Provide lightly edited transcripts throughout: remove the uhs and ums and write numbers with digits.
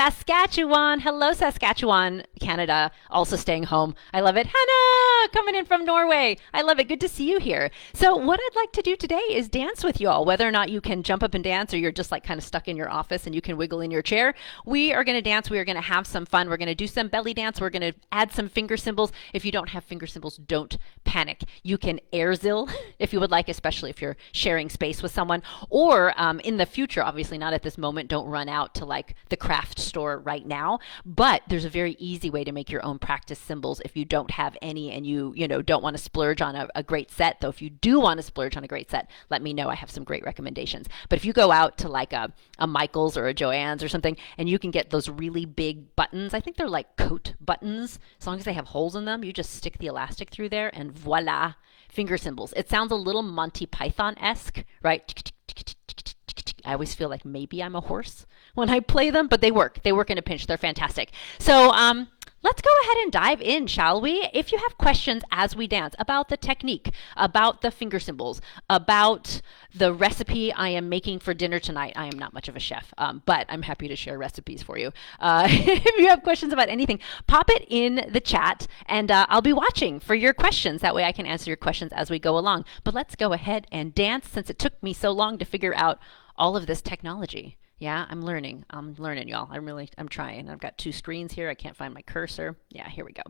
Saskatchewan. Hello, Saskatchewan, Canada. Also staying home. I love it. Hannah, coming in from Norway. I love it. Good to see you here. So what I'd like to do today is dance with you all. Whether or not you can jump up and dance or you're just like kind of stuck in your office and you can wiggle in your chair, we are going to dance. We are going to have some fun. We're going to do some belly dance. We're going to add some finger cymbals. If you don't have finger cymbals, don't panic. You can air Zill if you would like, especially if you're sharing space with someone. Or in the future, obviously not at this moment, don't run out to like the craft store right now. But there's a very easy way to make your own practice cymbals if you don't have any and you don't want to splurge on a great set. Though if you do want to splurge on a great set, let me know. I have some great recommendations. But if you go out to like a Michael's or a Joann's or something and you can get those really big buttons, I think they're like coat buttons. As long as they have holes in them, you just stick the elastic through there and voila, finger cymbals. It sounds a little Monty Python-esque, right? I always feel like maybe I'm a horse when I play them, but they work. They work in a pinch. They're fantastic. So let's go ahead and dive in, shall we? If you have questions as we dance about the technique, about the finger cymbals, about the recipe I am making for dinner tonight. I am not much of a chef, but I'm happy to share recipes for you. If you have questions about anything, pop it in the chat, and I'll be watching for your questions. That way I can answer your questions as we go along. But let's go ahead and dance since it took me so long to figure out all of this technology. Yeah, I'm learning, y'all. I'm trying. I've got two screens here. I can't find my cursor. Yeah, here we go.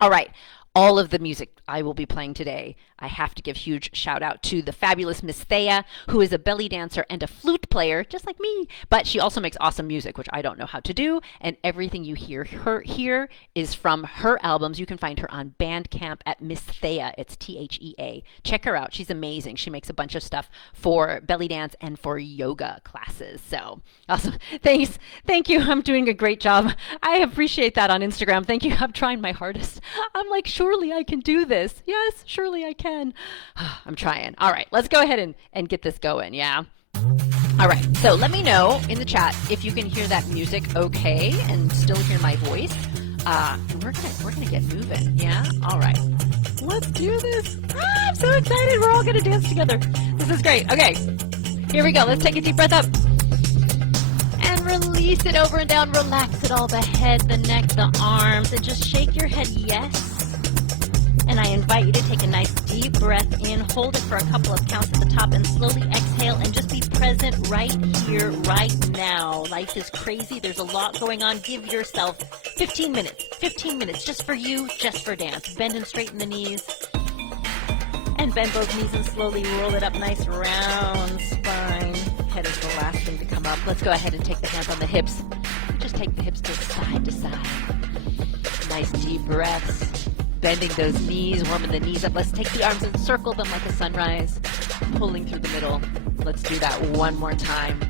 All right, all of the music I will be playing today, I have to give huge shout out to the fabulous Miss Thea, who is a belly dancer and a flute player, just like me. But she also makes awesome music, which I don't know how to do. And everything you hear her here is from her albums. You can find her on Bandcamp at Miss Thea. It's Thea. Check her out. She's amazing. She makes a bunch of stuff for belly dance and for yoga classes. So awesome. Thanks. Thank you. I'm doing a great job. I appreciate that on Instagram. Thank you. I'm trying my hardest. I'm like, surely I can do this. Yes, surely I can. I'm trying. All right, let's go ahead and get this going, yeah? All right, so let me know in the chat if you can hear that music okay and still hear my voice. We're gonna get moving, yeah? All right, let's do this. I'm so excited. We're all gonna dance together. This is great. Okay, here we go. Let's take a deep breath up. And release it over and down. Relax it all, the head, the neck, the arms, and just shake your head yes. And I invite you to take a nice deep breath in, hold it for a couple of counts at the top, and slowly exhale and just be present right here, right now. Life is crazy. There's a lot going on. Give yourself 15 minutes just for you, just for dance. Bend and straighten the knees. And bend those knees and slowly roll it up. Nice round spine. Head is the last thing to come up. Let's go ahead and take the hands on the hips. Just take the hips to side. Nice deep breaths. Bending those knees, warming the knees up. Let's take the arms and circle them like a sunrise. Pulling through the middle. Let's do that one more time.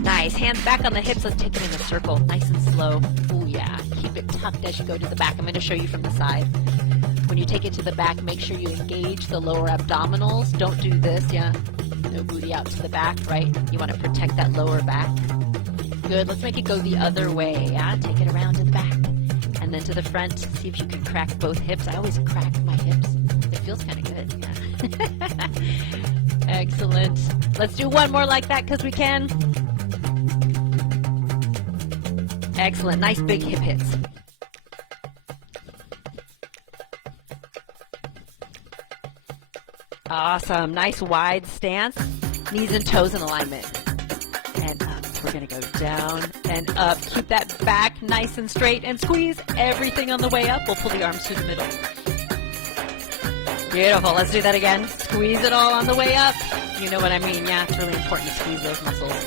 Nice. Hands back on the hips. Let's take it in a circle. Nice and slow. Ooh, yeah. Keep it tucked as you go to the back. I'm going to show you from the side. When you take it to the back, make sure you engage the lower abdominals. Don't do this, yeah. No booty out to the back, right? You want to protect that lower back. Good. Let's make it go the other way, yeah? Take it around to the back. And then to the front. See if you can crack both hips. I always crack my hips. It feels kind of good, yeah. Excellent. Let's do one more like that because we can. Excellent. Nice big hip hits. Awesome. Nice wide stance. Knees and toes in alignment. And up. We're going to go down and up. Keep that back nice and straight and squeeze everything on the way up. We'll pull the arms through the middle. Beautiful. Let's do that again. Squeeze it all on the way up. You know what I mean. Yeah, it's really important to squeeze those muscles.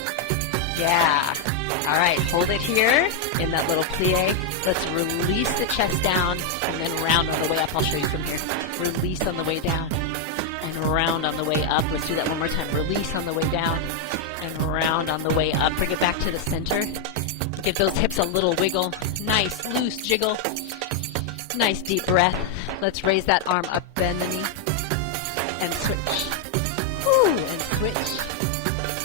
Yeah. All right. Hold it here in that little plie. Let's release the chest down and then round on the way up. I'll show you from here. Release on the way down. Round on the way up. Let's do that one more time. Release on the way down and round on the way up. Bring it back to the center. Give those hips a little wiggle. Nice loose jiggle. Nice deep breath. Let's raise that arm up, bend the knee, and switch. Woo, and switch.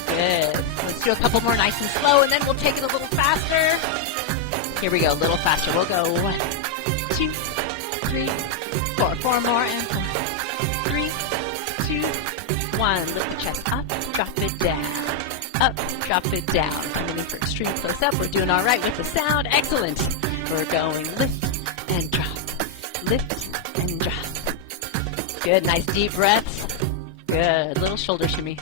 Good. Let's do a couple more nice and slow, and then we'll take it a little faster. Here we go, a little faster. We'll go 1, 2, 3, 4. 4 more, and 4. 3, 2, 1. Lift the chest up, drop it down. up, drop it down. Coming in for extreme close up. We're doing all right with the sound. Excellent. We're going lift and drop, lift and drop. Good, nice deep breaths. Good, little shoulder shimmy.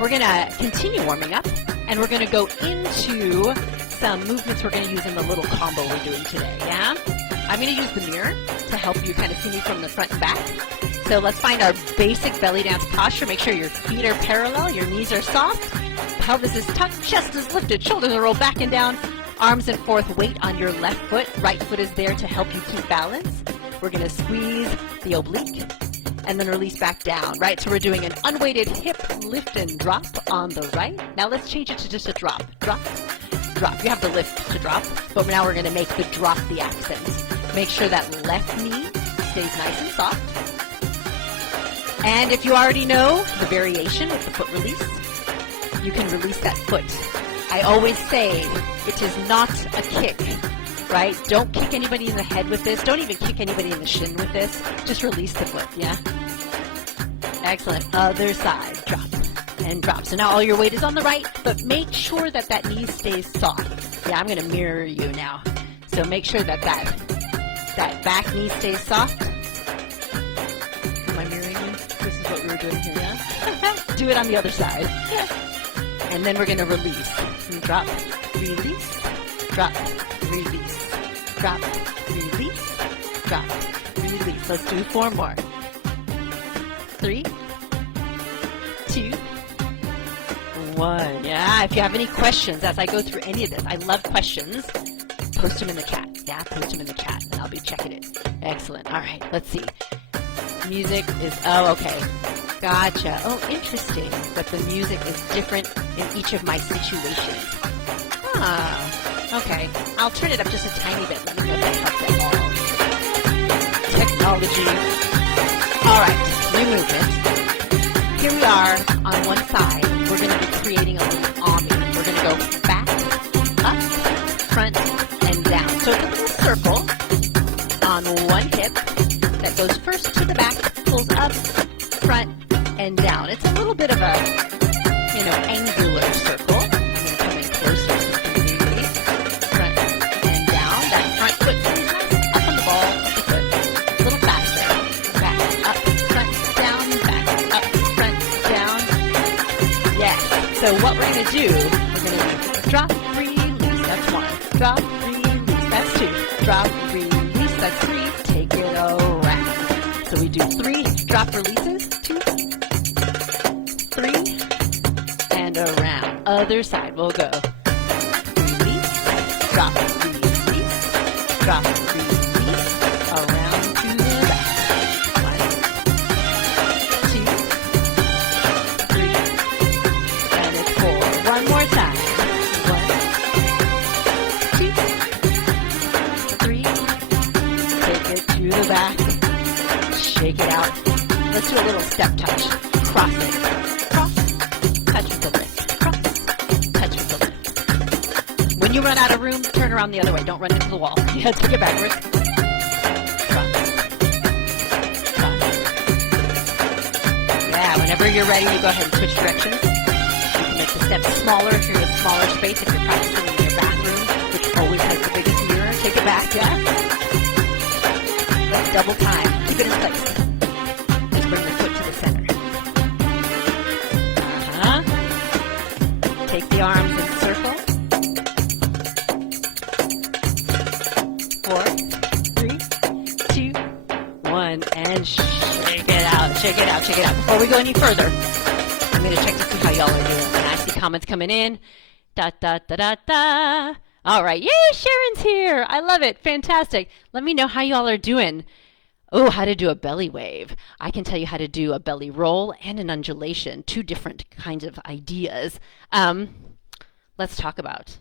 We're gonna continue warming up, and we're gonna go into some movements we're gonna use in the little combo we're doing today, yeah? I'm gonna use the mirror to help you kind of see me from the front and back. So let's find our basic belly dance posture. Make sure your feet are parallel, your knees are soft, pelvis is tucked, chest is lifted, shoulders are rolled back and down, arms and forth, weight on your left foot. Right foot is there to help you keep balance. We're gonna squeeze the oblique and then release back down, right? So we're doing an unweighted hip lift and drop on the right. Now let's change it to just a drop, drop, drop. You have the lift to drop, but now we're gonna make the drop the accent. Make sure that left knee stays nice and soft. And if you already know the variation with the foot release, you can release that foot. I always say it is not a kick, right? Don't kick anybody in the head with this. Don't even kick anybody in the shin with this. Just release the foot, yeah? Excellent. Other side, drop and drop. So now all your weight is on the right, but make sure that that knee stays soft. Yeah, I'm going to mirror you now. So make sure that that back knee stays soft. Am I mirroring you? This is what we were doing here, yeah? Do it on the other side. And then we're going to release. Drop, release, drop, release, drop, release, drop, release. Let's do 4 more. 3, 2, 1. Yeah, if you have any questions as I go through any of this, I love questions. Post them in the chat. Yeah, post them in the chat, and I'll be checking it. Excellent. All right, let's see. Music is, oh, okay. Gotcha. Oh, interesting that the music is different in each of my situations. Ah, okay. I'll turn it up just a tiny bit. Let me know if that helps at all. Technology. All right, new movement. Here we are on one side. We're going to be creating a little army. We're going to go back, up, front, and down. So it's a little circle on one hip that goes first to the back, pulls up, front, and down. It's a little bit of a, angular circle. I'm going to come in closer. Front and down. That front foot stays nice up on the ball of the foot. A little faster. Back, up, front, down, back, up, front, down. Yes. So what we're going to do, we're going to do drop, release. That's 1. Drop, release. That's 2. Drop, release. That's 3. Take it around. So we do 3 drop releases. 2, 3, and around. Other side, we'll go. Release, drop, release, drop, release, around to the back. 1, 2, 3, and it's 4. One more time. 1, 2, 3. Take it to the back. Shake it out. Let's do a little step touch. Cross it. Cross. Touch with the lift. Cross. Touch with the lift. When you run out of room, turn around the other way. Don't run into the wall. Yeah, take it backwards. Cross. Cross. Yeah, whenever you're ready, you go ahead and switch directions. You can make the steps smaller if you're in a smaller space. If you're practicing in your bathroom, which always has the biggest mirror, take it back, yeah? Let's double time. Keep it in place. Just bring the foot to the center. Take the arms in circle. 4, 3, 2, 1, and shake it out, shake it out, shake it out. Before we go any further, I'm going to check to see how y'all are doing. And I see comments coming in. Da, da, da, da, da. All right. Yay, Sharon's here. I love it. Fantastic. Let me know how y'all are doing. Oh, how to do a belly wave. I can tell you how to do a belly roll and an undulation. 2 different kinds of ideas. Let's talk about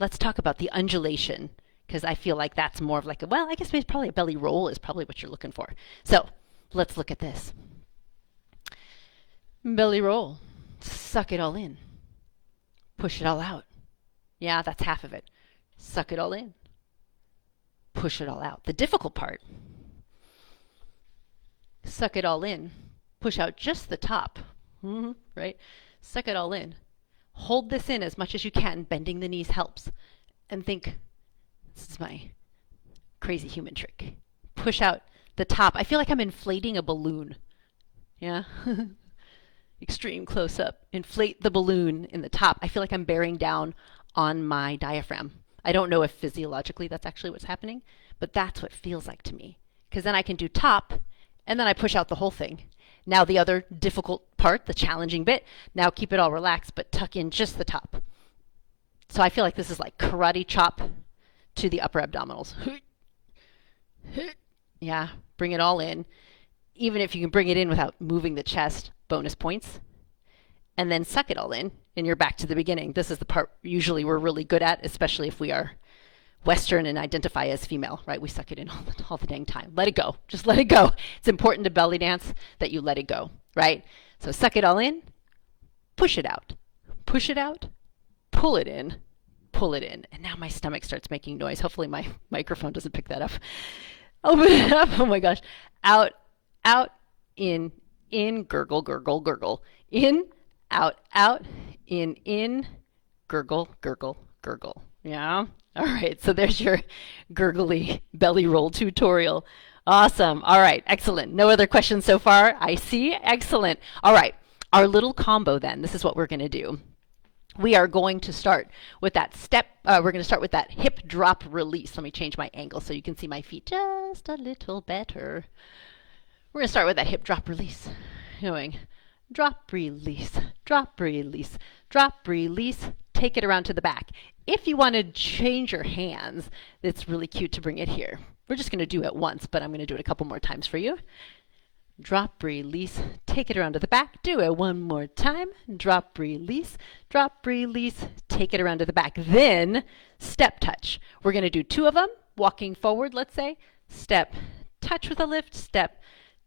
the undulation, because I feel like that's more of like I guess maybe probably a belly roll is probably what you're looking for. So let's look at this. Belly roll. Suck it all in. Push it all out. Yeah, that's half of it. Suck it all in. Push it all out. The difficult part. Suck it all in. Push out just the top. Right? Suck it all in. Hold this in as much as you can. Bending the knees helps. And think, this is my crazy human trick. Push out the top. I feel like I'm inflating a balloon. Yeah? Extreme close up. Inflate the balloon in the top. I feel like I'm bearing down on my diaphragm. I don't know if physiologically that's actually what's happening, but that's what it feels like to me. Because then I can do top, and then I push out the whole thing. Now the other difficult part, the challenging bit, now keep it all relaxed, but tuck in just the top. So I feel like this is like karate chop to the upper abdominals. Yeah, bring it all in. Even if you can bring it in without moving the chest, bonus points. And then suck it all in, and you're back to the beginning. This is the part usually we're really good at, especially if we are Western and identify as female, right? We suck it in all the dang time. Let it go. Just let it go. It's important to belly dance that you let it go, right? So suck it all in, push it out, pull it in, pull it in. And now my stomach starts making noise. Hopefully my microphone doesn't pick that up. Open it up. Oh my gosh. Out, in, gurgle, gurgle, gurgle. In, out, in, gurgle, gurgle, gurgle. Yeah? All right, so there's your gurgly belly roll tutorial. Awesome. All right, excellent. No other questions so far? I see. Excellent. All right, our little combo then. This is what we're going to do. We are going to start with that step. We're going to start with that hip drop release. Let me change my angle so you can see my feet just a little better. We're going to start with that hip drop release. Going drop, release, drop, release, drop, release. Take it around to the back. If you want to change your hands, it's really cute to bring it here. We're just going to do it once, but I'm going to do it a couple more times for you. Drop, release, take it around to the back. Do it one more time. Drop, release, take it around to the back. Then step touch. We're going to do two of them. Walking forward, let's say. Step, touch with a lift, step,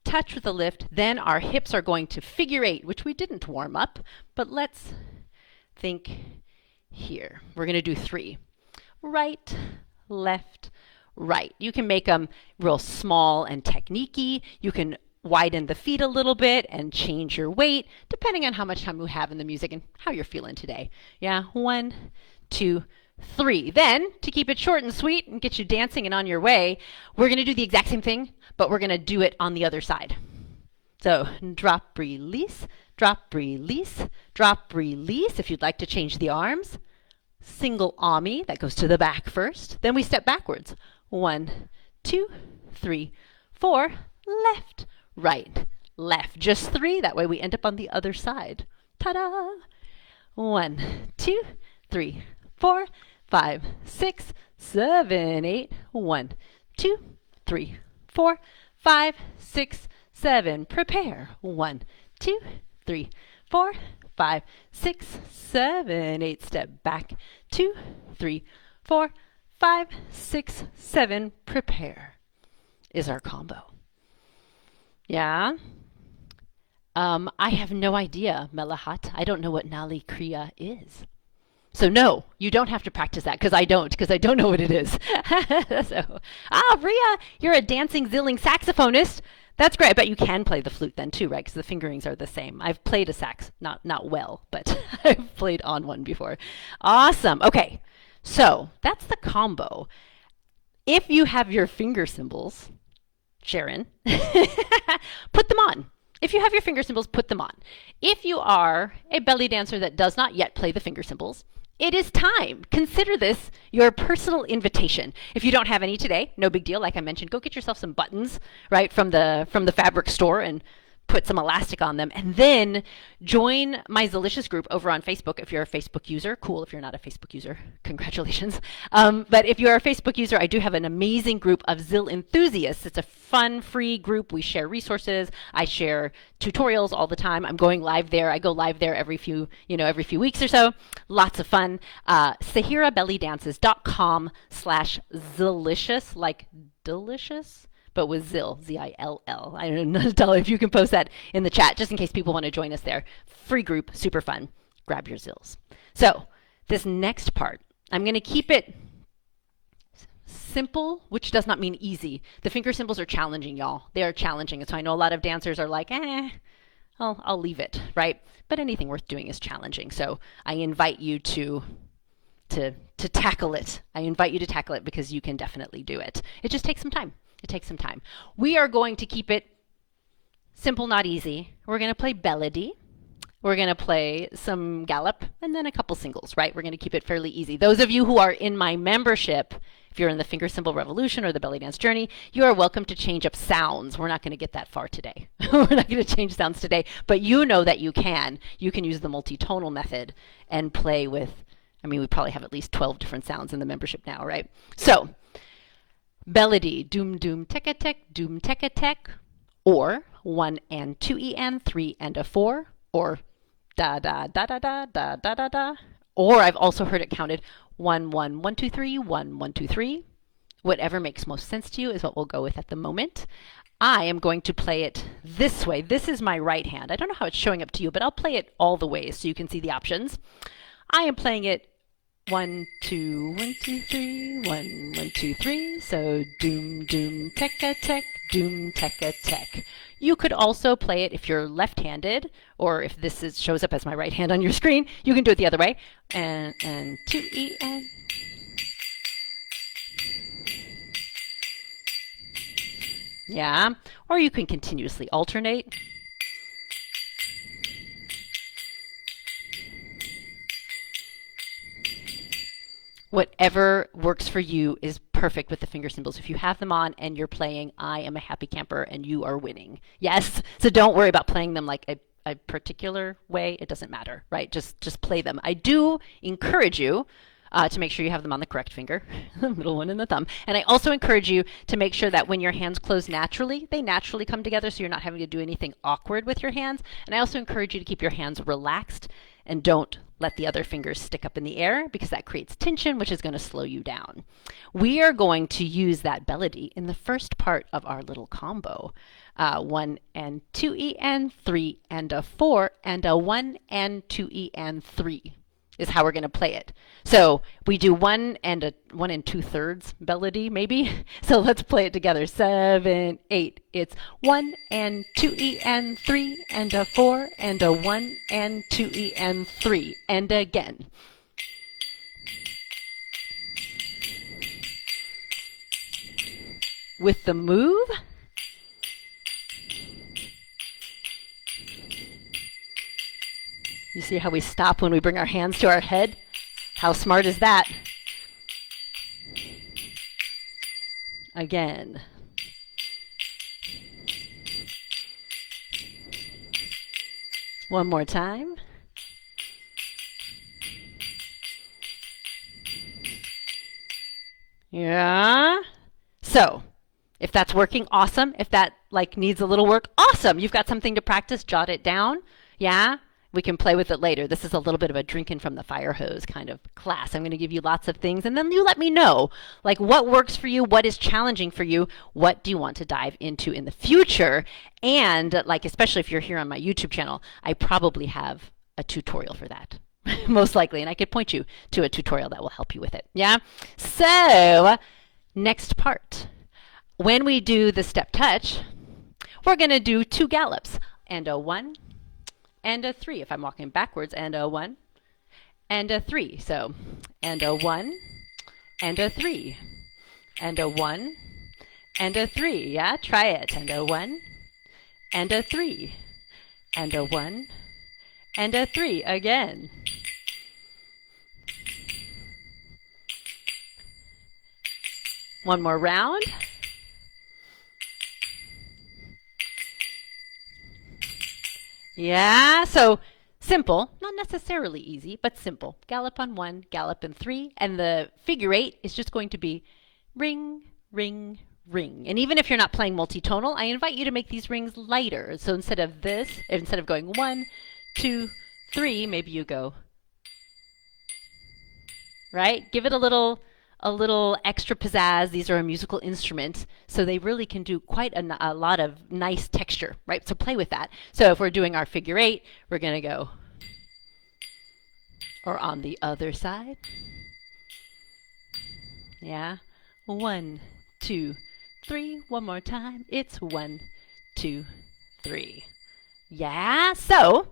touch with a lift. Then our hips are going to figure eight, which we didn't warm up, but let's think here. We're going to do three. Right, left, right. You can make them real small and technique-y. You can widen the feet a little bit and change your weight depending on how much time you have in the music and how you're feeling today. Yeah, 1, 2, 3. Then, to keep it short and sweet and get you dancing and on your way, we're going to do the exact same thing, but we're going to do it on the other side. So, drop, release, drop, release, drop, release. If you'd like to change the arms, single ami, that goes to the back first. Then we step backwards. 1, 2, 3, 4, left, right, left. Just 3. That way we end up on the other side. Ta-da! 1, 2, 3, 4, 5, 6, 7, 8. 1, 2, 3, 4, 5, 6, 7. Prepare. 1, 2, 3, 4, 5, 6, 7, 8. Step back. 2, 3, 4, 5, 6, 7. Prepare is our combo. Yeah. I have no idea, Melahat. I don't know what Nali Kriya is. So no, you don't have to practice that because I don't know what it is. Ria, you're a dancing, zilling saxophonist. That's great. I bet you can play the flute then too, right? Because the fingerings are the same. I've played a sax, not well, but I've played on one before. Awesome. Okay, so that's the combo. If you have your finger cymbals, Sharon, put them on. If you have your finger cymbals, put them on. If you are a belly dancer that does not yet play the finger cymbals, it is time. Consider this your personal invitation. If you don't have any today, no big deal. Like I mentioned, go get yourself some buttons, right, from the fabric store and put some elastic on them. And then join my Zillicious group over on Facebook if you're a Facebook user. Cool if you're not a Facebook user. Congratulations. But if you're a Facebook user, I do have an amazing group of Zill enthusiasts. It's a fun, free group. We share resources. I share tutorials all the time. I'm going live there. I go live there every few weeks or so. Lots of fun. SahiraBellyDances.com/Zillicious, like delicious, but with Zill, Z-I-L-L. I don't know, tell if you can post that in the chat, just in case people want to join us there. Free group, super fun. Grab your Zills. So this next part, I'm going to keep it simple, which does not mean easy. The finger cymbals are challenging, y'all. They are challenging. And so I know a lot of dancers are like, I'll leave it, right? But anything worth doing is challenging. So I invite you to tackle it. I invite you to tackle it because you can definitely do it. It just takes some time. It takes some time. We are going to keep it simple, not easy. We're going to play melody. We're going to play some gallop and then a couple singles, right? We're going to keep it fairly easy. Those of you who are in my membership, if you're in the Finger Cymbal Revolution or the Belly Dance Journey, you are welcome to change up sounds. We're not going to get that far today. We're not going to change sounds today, but you know that you can. You can use the multi-tonal method and play with, I mean, we probably have at least 12 different sounds in the membership now, right? So, melody, doom, doom, tek, doom, tek, or 1 and 2 en, 3 and a 4, or da da da da da da da da da. Or I've also heard it counted 1 1 1 2 3 1 1 2 3. Whatever makes most sense to you is what we'll go with at the moment. I am going to play it this way. This is my right hand. I don't know how it's showing up to you, but I'll play it all the ways so you can see the options. I am playing it 1 2 1 2 3 1 1 2 3. So doom doom tek, doom tek. You could also play it if you're left-handed, or if shows up as my right hand on your screen, you can do it the other way. And 2 en. Yeah, or you can continuously alternate. Whatever works for you is perfect with the finger cymbals. If you have them on and you're playing I Am a Happy Camper and you are winning. Yes? So don't worry about playing them like a particular way. It doesn't matter, right? Just play them. I do encourage you to make sure you have them on the correct finger, the middle one and the thumb. And I also encourage you to make sure that when your hands close naturally, they naturally come together so you're not having to do anything awkward with your hands. And I also encourage you to keep your hands relaxed and don't let the other fingers stick up in the air because that creates tension, which is going to slow you down. We are going to use that melody in the first part of our little combo. 1 and 2 en, 3 and a 4, and a 1 and 2 en, 3 is how we're going to play it. So we do 1 and 2/3 melody, maybe. So let's play it together. 7 8. It's 1 and 2 en, 3 and a 4 and a 1 and 2 en, 3, and again. With the move, you see how we stop when we bring our hands to our head? How smart is that? Again. One more time. Yeah. So, if that's working, awesome. If that needs a little work, awesome. You've got something to practice, jot it down. Yeah. We can play with it later. This is a little bit of a drinking from the fire hose kind of class. I'm going to give you lots of things, and then you let me know, what works for you, what is challenging for you, what do you want to dive into in the future, and especially if you're here on my YouTube channel, I probably have a tutorial for that, most likely, and I could point you to a tutorial that will help you with it. Yeah? So, next part. When we do the step touch, we're going to do 2 gallops, and a 1, and a 3 if I'm walking backwards, and a 1, and a 3. So, and a 1, and a 3, and a 1, and a 3. Yeah, try it. And a 1, and a 3, and a 1, and a 3 again. One more round. Yeah, so simple, not necessarily easy, but simple. Gallop on 1, gallop in 3, and the figure 8 is just going to be ring, ring, ring. And even if you're not playing multitonal, I invite you to make these rings lighter. So instead of going 1, 2, 3, maybe you go, right? Give it a little extra pizzazz. These are a musical instrument, so they really can do quite a lot of nice texture, right? So play with that. So if we're doing our figure 8, we're going to go, or on the other side. Yeah. 1, 2, 3. One more time. It's 1, 2, 3. Yeah, so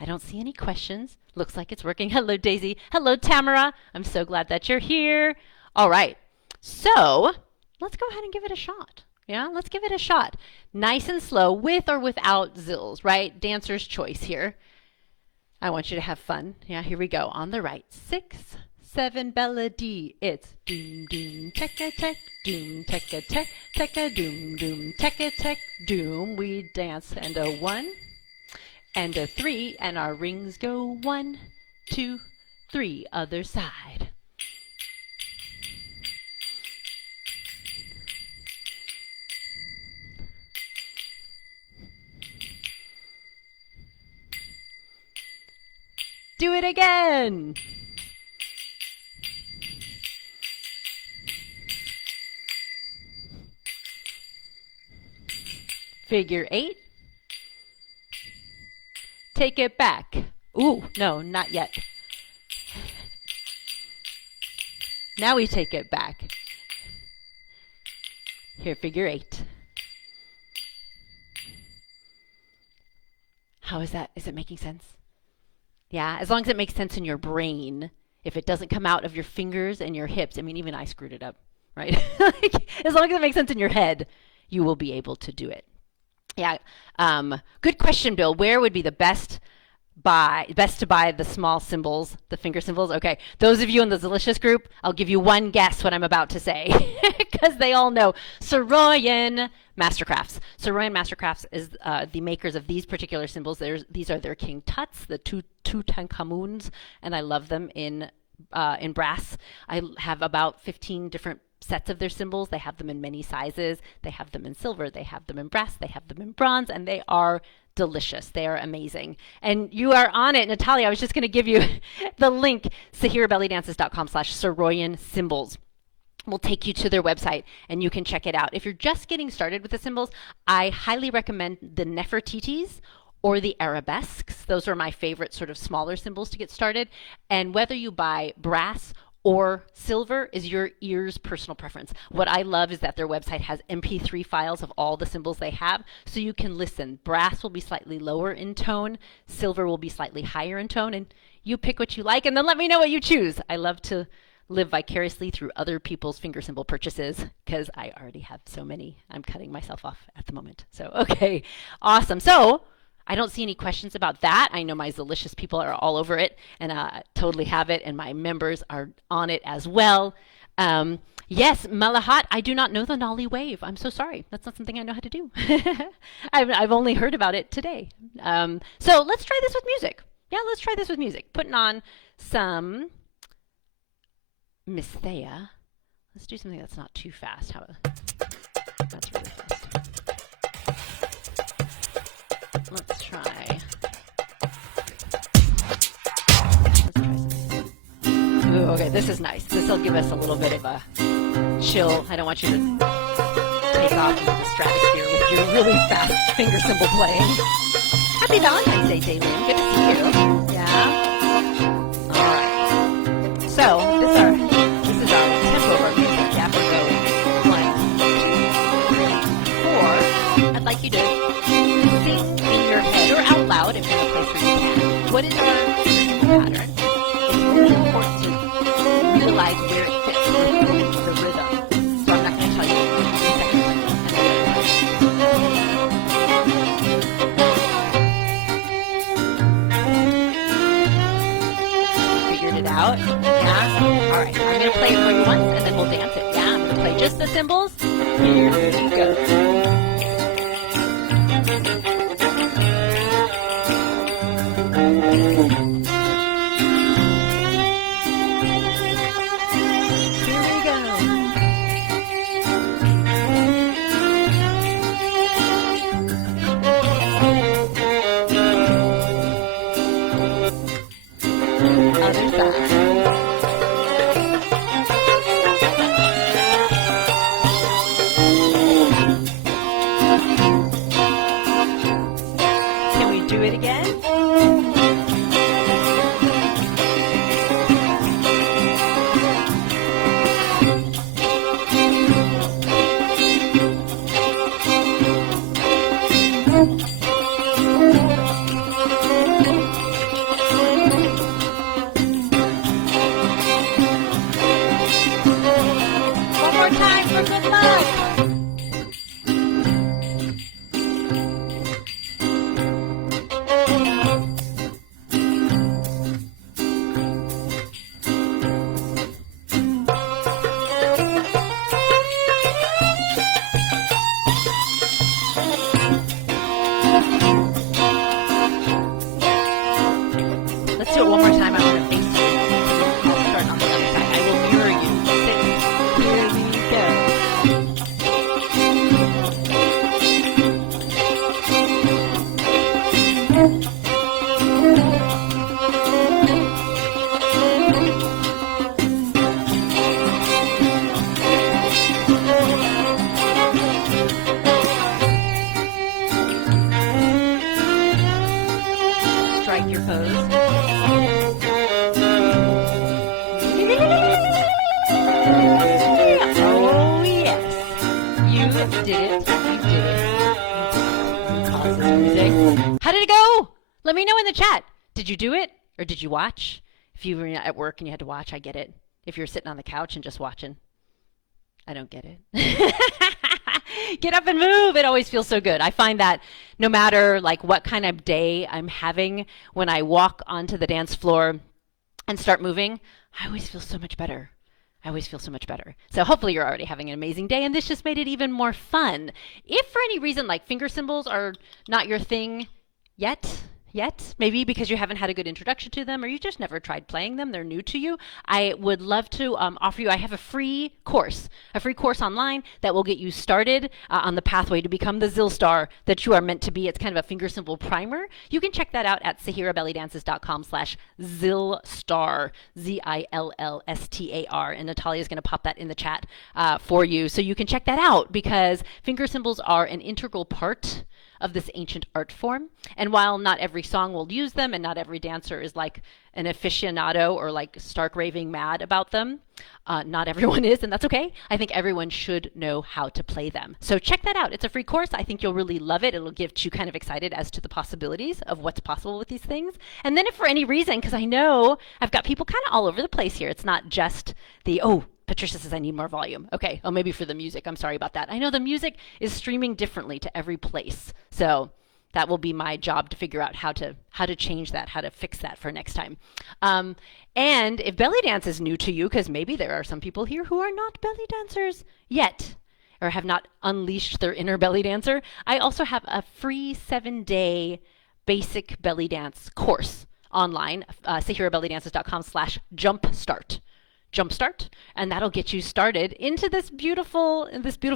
I don't see any questions. Looks like it's working. Hello, Daisy. Hello, Tamara. I'm so glad that you're here. All right, so let's go ahead and give it a shot. Yeah, let's give it a shot. Nice and slow, with or without zills, right? Dancer's choice here. I want you to have fun. Yeah, here we go. On the right, 6, 7 melody. It's doom doom tekka tek, doom tekka tek, tekka doom doom tekka tek, doom. We dance and a 1 and a 3, and our rings go 1, 2, 3. Other side. Do it again. Figure 8. Take it back. Ooh, no, not yet. Now we take it back. Here, figure 8. How is that? Is it making sense? Yeah, as long as it makes sense in your brain. If it doesn't come out of your fingers and your hips, I mean, even I screwed it up, right? As long as it makes sense in your head, you will be able to do it. Yeah, good question, Bill. Where would be the best to buy the small cymbals, the finger cymbals? Okay, those of you in the Zilicious group, I'll give you one guess what I'm about to say, because they all know. Saroyan Mastercrafts. Saroyan Mastercrafts is the makers of these particular cymbals. These are their King Tuts, the Tutankhamuns, and I love them in brass. I have about 15 different sets of their cymbals. They have them in many sizes. They have them in silver. They have them in brass. They have them in bronze, and they are delicious. They are amazing. And you are on it, Natalia. I was just going to give you the link, sahirabellydances.com/Saroyan cymbals. Will take you to their website and you can check it out. If you're just getting started with the cymbals, I highly recommend the Nefertitis or the arabesques. Those are my favorite sort of smaller cymbals to get started. And whether you buy brass or silver is your ear's personal preference. What I love is that their website has MP3 files of all the cymbals they have, so you can listen. Brass will be slightly lower in tone, silver will be slightly higher in tone, and you pick what you like and then let me know what you choose. I love to live vicariously through other people's finger cymbal purchases because I already have so many. I'm cutting myself off at the moment. So, okay, awesome. So, I don't see any questions about that. I know my Zilicious people are all over it and totally have it, and my members are on it as well. Yes, Malahat, I do not know the Nolly wave. I'm so sorry. That's not something I know how to do. I've only heard about it today. So let's try this with music. Yeah, let's try this with music. Putting on some Miss Thea. Let's do something that's not too fast. That's really fast. Let's try. Ooh, okay, this is nice. This will give us a little bit of a chill. I don't want you to take off into the stratosphere with your really fast finger cymbal playing. Happy Valentine's Day, Daylin. Good to see you. Yeah. All right. So this is our tempo of our music. Yeah, we're going 1, 2, 3, 4. I'd like you to sing in your head or out loud if you're in a place where you can. What is our pattern? It's really important to realize where it fits with the rhythm. So I'm not going to tell you in a second. Figured it out? Yeah? All right. I'm going to play it for you once, and then we'll dance it. Yeah? I'm going to play just the cymbals. Here we go. more time for good luck. Let's do it one more time. I'm going to face you. I'll start on the other side. I will mirror you. Here we strike your pose. Oh, yes. You did it. You did it. Cause this music. How did it go? Let me know in the chat. Did you do it or did you watch? If you were at work and you had to watch, I get it. If you're sitting on the couch and just watching, I don't get it. Get up and move. It always feels so good. I find that no matter like what kind of day I'm having, when I walk onto the dance floor and start moving, I always feel so much better. I always feel so much better. So hopefully you're already having an amazing day, and this just made it even more fun. If for any reason like finger cymbals are not your thing yet, maybe because you haven't had a good introduction to them or you just never tried playing them, they're new to you, I would love to offer you, I have a free course online that will get you started on the pathway to become the Zill star that you are meant to be. It's kind of a finger cymbal primer. You can check that out at sahirabellydances.com/zillstar, ZILLSTAR, and Natalia is going to pop that in the chat for you. So you can check that out because finger cymbals are an integral part of this ancient art form. And while not every song will use them and not every dancer is like an aficionado or like stark raving mad about them, not everyone is, and that's okay. I think everyone should know how to play them. So check that out. It's a free course. I think you'll really love it. It'll get you kind of excited as to the possibilities of what's possible with these things. And then if for any reason, because I know I've got people kind of all over the place here, it's not just the, oh, Patricia says I need more volume. Okay, oh, maybe for the music. I'm sorry about that. I know the music is streaming differently to every place. So that will be my job to figure out how to change that, how to fix that for next time. And if belly dance is new to you, because maybe there are some people here who are not belly dancers yet or have not unleashed their inner belly dancer, I also have a free 7-day basic belly dance course online, sahirabellydances.com/jumpstart. Jumpstart, and that'll get you started into this beautiful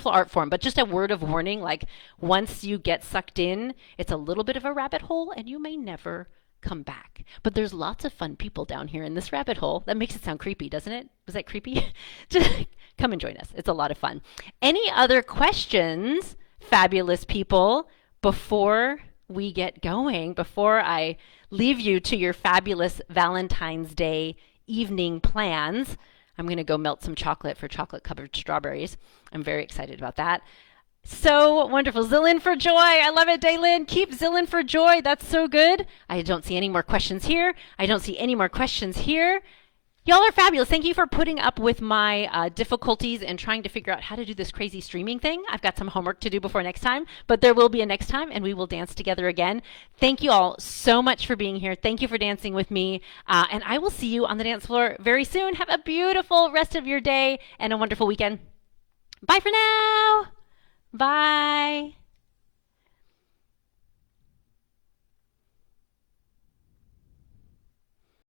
art form. But just a word of warning, like once you get sucked in, it's a little bit of a rabbit hole and you may never come back. But there's lots of fun people down here in this rabbit hole. That makes it sound creepy, doesn't it? Was that creepy? Just come and join us. It's a lot of fun. Any other questions, fabulous people, before we get going, before I leave you to your fabulous Valentine's Day evening plans? I'm going to go melt some chocolate for chocolate covered strawberries. I'm very excited about that. So wonderful. Zillin for joy. I love it, Daylin. Keep zillin for joy. That's so good. I don't see any more questions here. I don't see any more questions here. Y'all are fabulous. Thank you for putting up with my difficulties and trying to figure out how to do this crazy streaming thing. I've got some homework to do before next time, but there will be a next time and we will dance together again. Thank you all so much for being here. Thank you for dancing with me. And I will see you on the dance floor very soon. Have a beautiful rest of your day and a wonderful weekend. Bye for now. Bye.